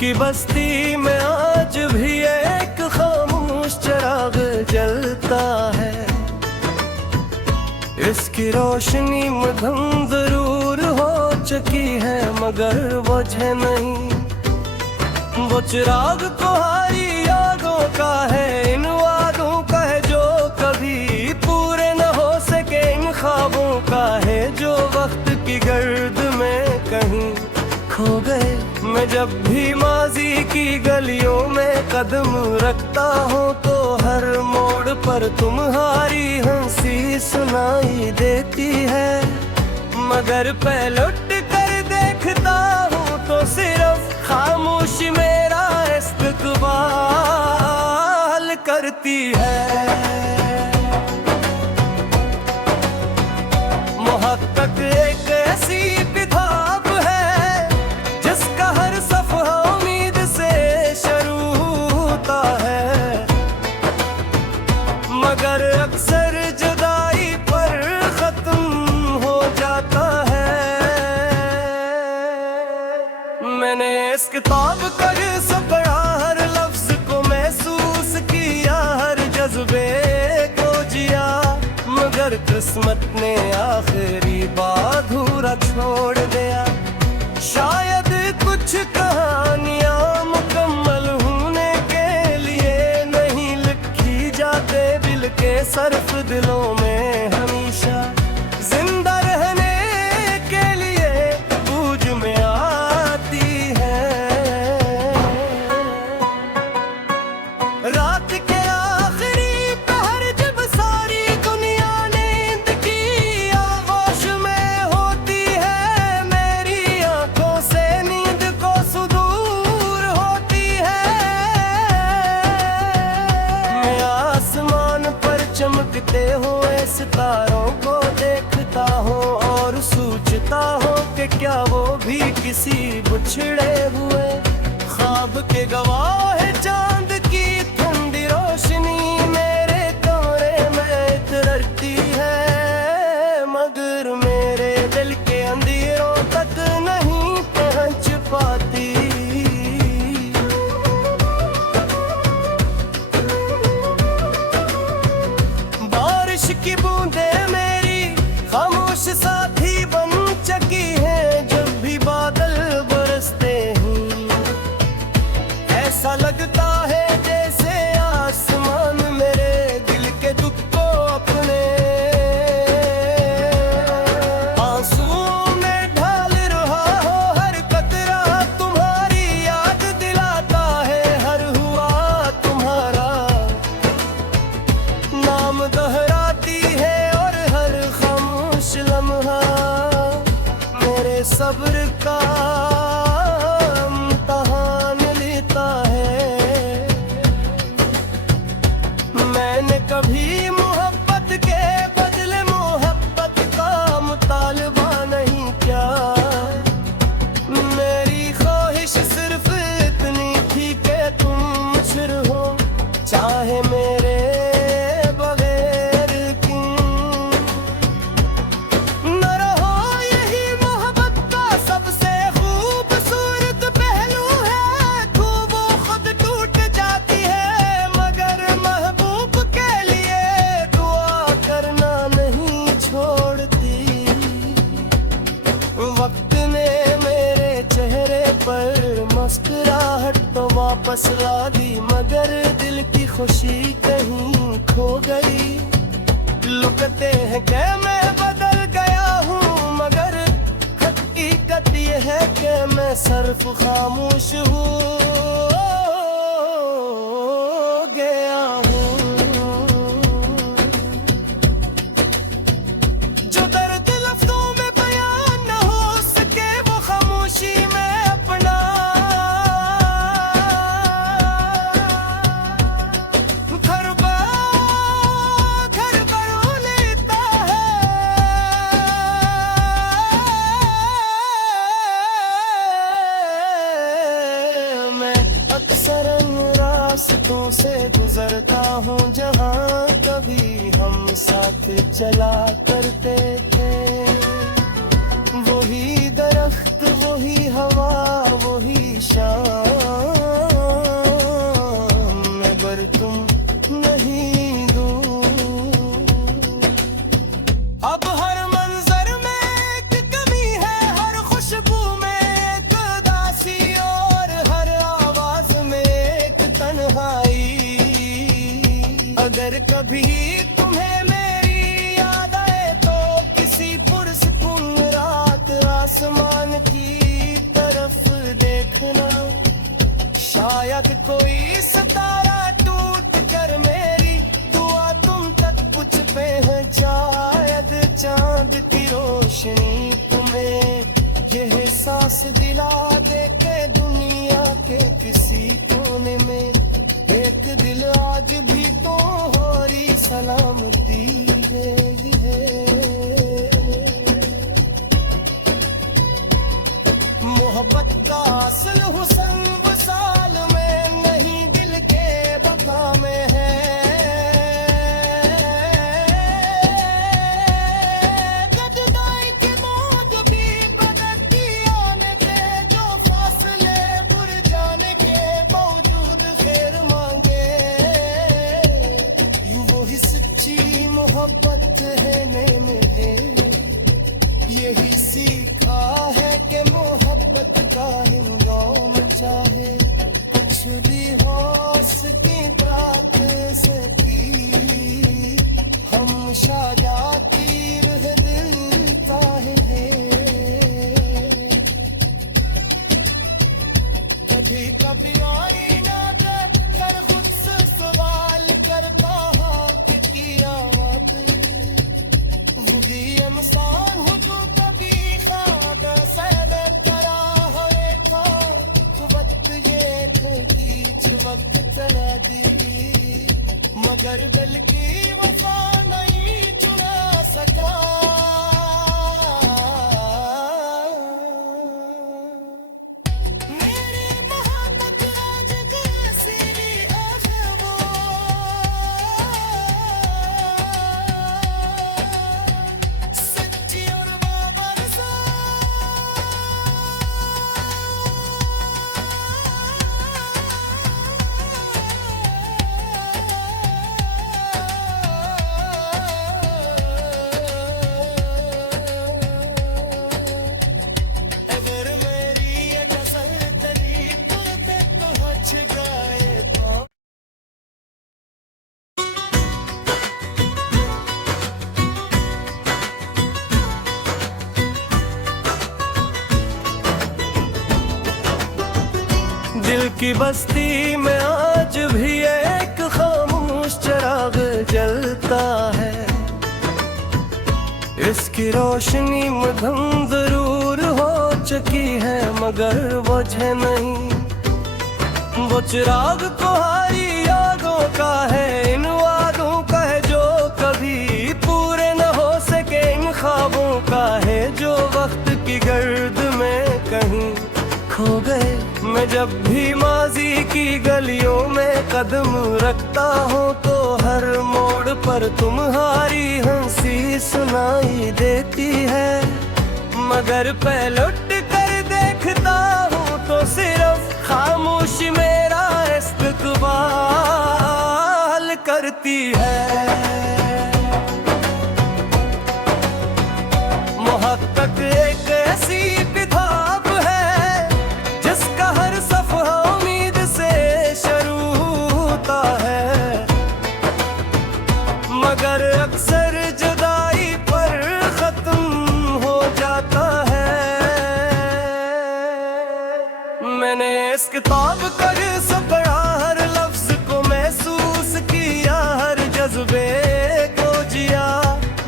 इसकी बस्ती में आज भी एक खामोश चिराग जलता है। इसकी रोशनी मध्यम जरूर हो चुकी है मगर बुझे नहीं। वो चिराग तुम्हारी यादों का है, इन वादों का है जो कभी पूरे न हो सके, इन ख्वाबों का है जो वक्त की गर्द में कहीं खो गए। मैं जब भी माजी की गलियों में कदम रखता हूँ तो हर मोड़ पर तुम्हारी हंसी सुनाई देती है। मगर पलट कर देखता हूँ तो सिर्फ खामोशी मेरा इस्तकबाल करती है। मोहब्बत एक ऐसी किताब है जिसका हर सफ़हा उम्मीद से शुरू होता है, मगर अक्सर जुदाई पर खत्म हो जाता है। मैंने इस किताब का ये पढ़ा, हर लफ्ज को महसूस किया, हर जज्बे को जिया, मगर किस्मत ने आखिरी बात अधूरा छोड़ दिया। शायद कुछ कहानियां मुकम्मल होने के लिए नहीं लिखी जाते, दिल के सर्फ दिलों में हमेशा जिंदा रहने के लिए बूझ में आती है। रात के आखिरी पहर जब सारी दुनिया नींद की आगोश में होती है, मेरी आंखों से नींद को सुदूर होती है। मैं आसमान पर चमकते हुए सितारों को देखता हूँ और सोचता हूँ कि क्या वो भी किसी बिछड़े हुए ख्वाब के गवाह है। चांद की ठंडी रोशनी मेरे कमरे में उतरती है, मगर मेरे दिल के अंधेरों तक नहीं पहुंच पाती। बारिश की बूंदें मेरी खामोश साथी बन चुकी है, जब भी बादल बरसते हैं ऐसा लगता है जैसे आसमान मेरे दिल के दुख को अपने आंसुओं में ढाल रहा हो। हर कतरा तुम्हारी याद दिलाता है, हर हुआ तुम्हारा नाम दोहराती है, और हर खामोश लम्हा मेरे सब्र का इम्तहान लेता है। मैंने कभी मोहब्बत के बदले मोहब्बत का मुतालबा नहीं किया, मेरी ख्वाहिश सिर्फ इतनी थी कि तुम मुझसे हो, चाहे मेरे बगैर क्यों न रहो। यही मोहब्बत का सबसे खूबसूरत पहलू है, खूब वो खुद टूट जाती है, मगर महबूब के लिए दुआ करना नहीं छोड़ती। वक्त ने मेरे चेहरे पर मुस्कुराहट तो वापस ला दी, मगर दिल की खुशी कहीं खो गई। लुकते हैं कि मैं बदल गया हूँ, मगर हकीकत ये है कि मैं सिर्फ खामोश हो गया हूँ। जो दर्द लफ्जों में बयान न हो सके वो खामोशी में अपना घर बरो लेता है। मैं अक्सर इन रास्तों से गुजरता हूँ जहाँ कभी हम साथ चला करते थे। वही दरख्त, वही हवा, वही ही शाम मैं बर तुम नहीं दूं। अब हर मंजर में एक कमी है, हर खुशबू में एक उदासी और हर आवाज में एक तन्हाई। अगर कभी तुम्हें मेरी याद आए तो किसी पुरसुकून रात आसमान की तरफ देखना। शायद कोई सितारा टूट कर मेरी दुआ तुम तक कुछ पहुंचायद। चांद की रोशनी तुम्हें यह एहसास दिला दे के दुनिया के किसी कोने में एक दिल आज भी तो होरी सलामती देगी है। मोहब्बत का असल हुस्न वसाल में नहीं दिल के बका में है। जुदाई के मौत भी बदलती आने के, जो फासले पुर जाने के बावजूद खैर मांगे। यूं वो ही सच्ची मोहब्बत है मैंने यही सीखा है कि मोहब्बत का हिंगाम चाहे कुछ भी हो उसकी बात सकी। हम शाजाती रह दिल पाए कभी कभी आईना देख कर खुद से सवाल करता हाथ की आवाज। वही इंसान हूँ जो कभी खादा सहने करा हरे था। वक्त ये थे कि वक्त चला दी, मगर दिल की वफा नहीं चुरा सका। मेरी मोहब्बत आज कैसी आखिर सच्ची और बाबरसा। अगर मेरी ये नज़र तेरी दिल पे पहुंच गए तो दिल की बस्ती में आज भी एक खामोश चिराग जलता है। इसकी रोशनी मध्यम जरूर हो चुकी है मगर बुझे नहीं। वो चिराग तुम्हारी यादों का है, इन वादों का है जो कभी पूरे न हो सके, इन ख्वाबों का है जो वक्त की गर्द में कहीं खो गए। मैं जब भी माजी की गलियों में कदम रखता हूँ तो हर मोड़ पर तुम्हारी हंसी सुनाई देती है। मगर पलट कर देखता हूँ तो सिर्फ खामोशी मेरा इस्तकबाल करती है। मोहब्बत एक ऐसी किताब है जिसका हर सफ़हा उम्मीद से शुरू होता है, मगर अक्सर जुदाई पर खत्म हो जाता है। मैंने इस किताब का रिश्ता पढ़ा, हर लफ्ज को महसूस किया, हर जज्बे को जिया,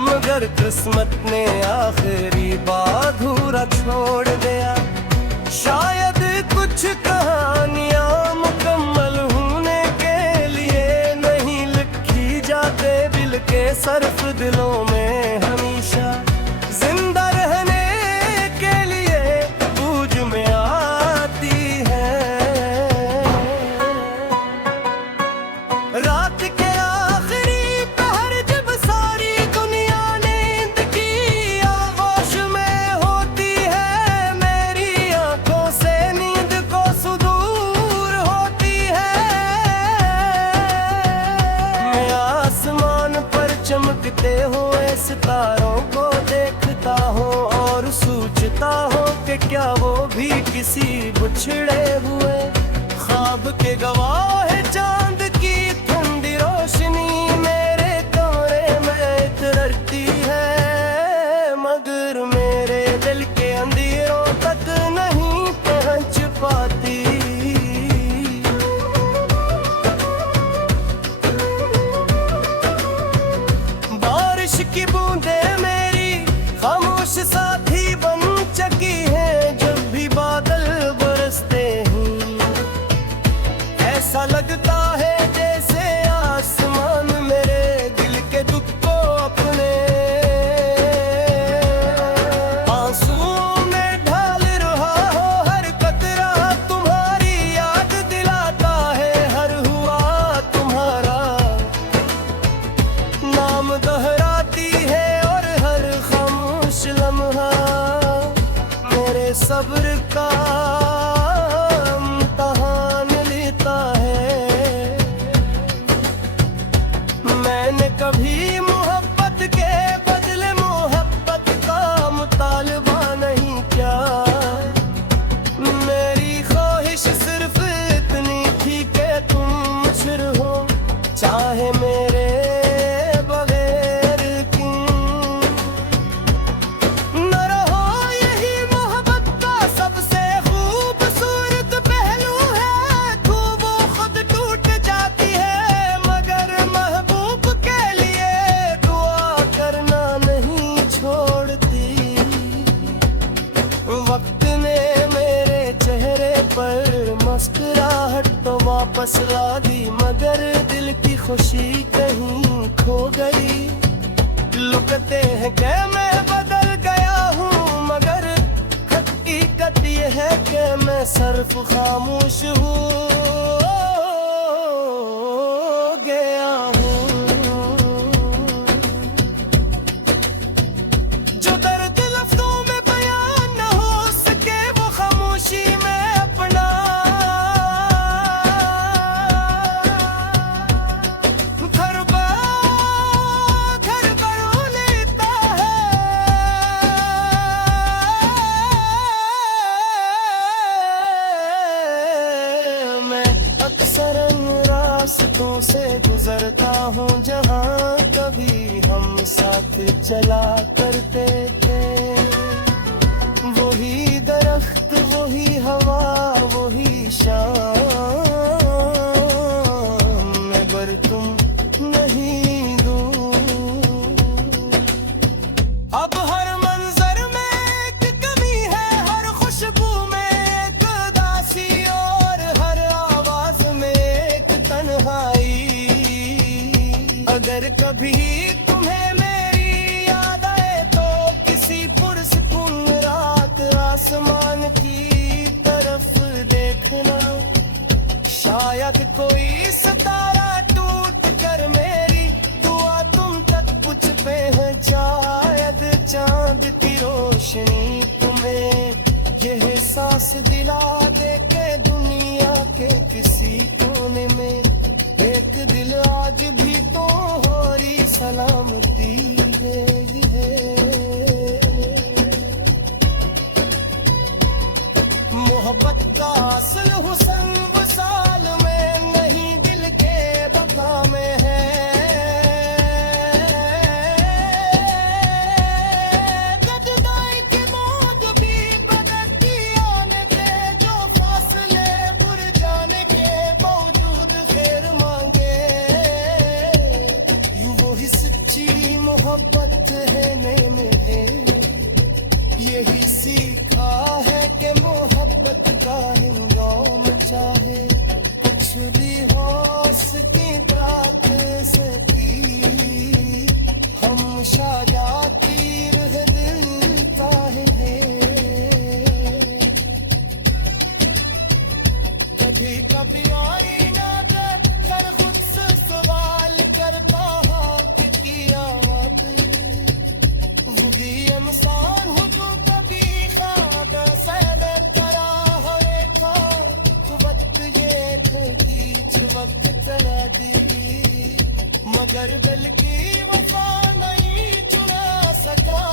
मगर किस्मत ने आखिरी बात अधूरा छोड़ दिया। शायद कुछ कहानियां मुकम्मल होने के लिए नहीं लिखी जाते, दिल के सर्फ दिलों में हमेशा जिंदा रहने के लिए बूझ में आती है। रात के आखिरी पहर जब सारी दुनिया नींद की आगोश में होती है, मेरी आंखों से नींद सी बुछड़े हुए ख्वाब के गवाह है चांद की ठंडी रोशनी मेरे कमरे में इतरती है, मगर मेरे दिल के अंधेरों तक नहीं पहुंच पाती। बारिश की बूंदें मेरी खामोश साथी बन चुकी है, जब भी बादल बरसते हैं ऐसा लगता है जैसे आसमान मेरे दिल के दुख को अपने आंसुओं में ढाल रहा हो। हर कतरा तुम्हारी याद दिलाता है, हर हुआ तुम्हारा नाम दोहराती है, और हर खामोश लम्हा मेरे सब्र का इम्तहान लेता है। मैंने कभी मोहब्बत के बदले मोहब्बत का मुतालबा नहीं किया, मेरी ख्वाहिश सिर्फ इतनी थी कि तुम मुझसे हो, चाहे मेरे बगैर क्यों न रहो। यही मोहब्बत का सबसे खूबसूरत पहलू है, खूब वो खुद टूट जाती है, मगर महबूब के लिए दुआ करना नहीं छोड़ती। वक्त ने मेरे चेहरे पर मुस्कुराहट तो वापस ला दी, मगर दिल की खुशी कहीं खो गई। लुकते हैं कि मैं बदल गया हूँ, मगर हकीकत ये है कि मैं सिर्फ खामोश हो गया हूँ। जो दर्द लफ्जों में बयान न हो सके वो खामोशी में अपना घर बरो लेता है। मैं अक्सर इन रास्तों से गुजरता हूँ जहाँ कभी हम साथ चला करते थे, वही दरख्त वही हवा वही शाम, मगर तुम नहीं दूर। अब हर मंजर में एक कमी है, हर खुशबू में एक उदासी, और हर आवाज में एक तन्हाई। अगर कभी तुम्हें मेरी याद आए तो किसी पुरसुकून रात आसमान की तरफ देखना, शायद कोई सितारा टूट कर मेरी दुआ तुम तक कुछ पे है, शायद चांद की रोशनी तुम्हें यह एहसास दिला दे के दुनिया के किसी कोने में एक दिल आज भी तो होरी सलामती है। मोहब्बत का असल हुस्न वसाल में नहीं दिल के बका में है। जुदाई के मौत भी बदलती आने के, जो फासले बुर जाने के बावजूद खैर मांगे। यूं वो ही सच्ची मोहब्बत है मैंने यही सीखा है कि मोहब्बत का हिंगाम चाहे कुछ भी हो उसकी बात सकी, हम शाजाती रह दिल पाए कभी कभी और कर खुद से सवाल करता हाथ की आवाज, वो भी इंसान हो जो कभी खाद सैल करा हो रेखा, वक्त ये थे कि वक्त चला दी, मगर दिल की वफा नहीं चुरा सका।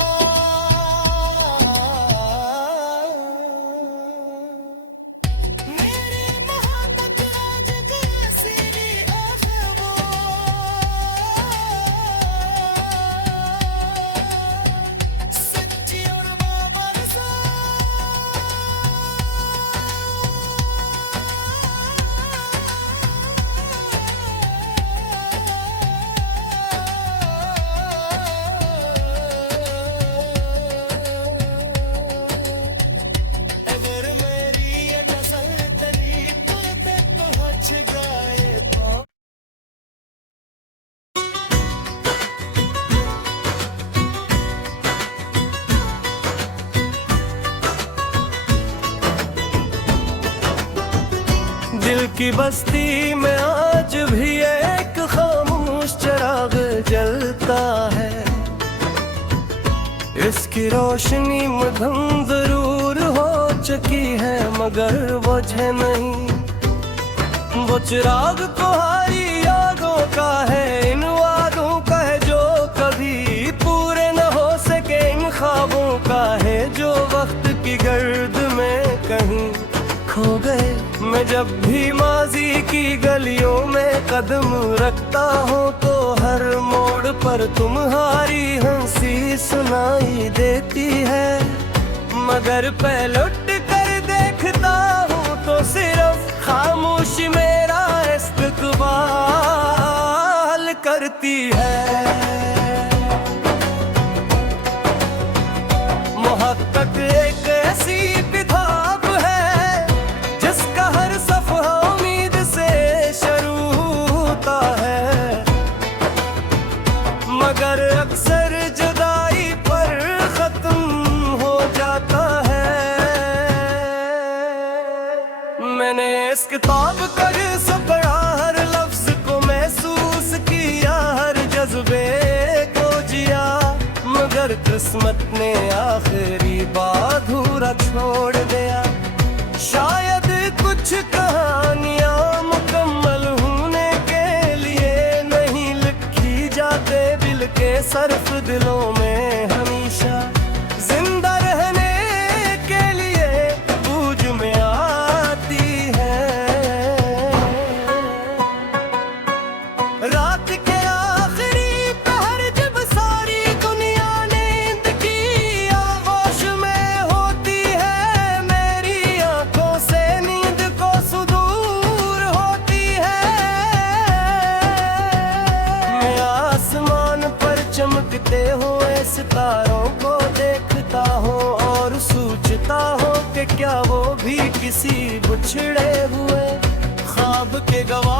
इसकी बस्ती में आज भी एक खामोश चिराग जलता है। इसकी रोशनी मध्यम जरूर हो चुकी है मगर बुझे नहीं। वो चिराग तुम्हारी यादों का है, इन वादों का है जो कभी पूरे न हो सके, इन ख्वाबों का है जो वक्त की गर्द में कहीं खो गए। मैं जब भी माजी की गलियों में कदम रखता हूँ तो हर मोड़ पर तुम्हारी हंसी सुनाई देती है, मगर पलट कर देखता हूँ तो सिर्फ खामोशी मेरा इस्तकबाल करती है। मोहब्बत एक ऐसी किताब है जिसका हर सफ़ा उम्मीद से शुरू होता है, मगर अक्सर जुदाई पर खत्म हो जाता है। मैंने इस किताब का रिश्ता पढ़ा, हर लफ्ज को महसूस किया, हर जज्बे को जिया, मगर किस्मत ने आखिरी बात अधूरा छोड़ दिया। शायद कुछ कहानियां मुकम्मल होने के लिए नहीं लिखी जाते, दिल के सर्फ दिलों में हमेशा जिंदा रहने के लिए बूझ में आती है। रात के आखिरी पहर जब सारी दुनिया नींद की आगोश में होती है, मेरी आंखों से नींद को सुदूर होती है। मैं आसमान पर चमकते हुए सितारों को देखता हूँ और सोचता हूँ कि क्या वो भी किसी बिछड़े हुए ख्वाब के गवाह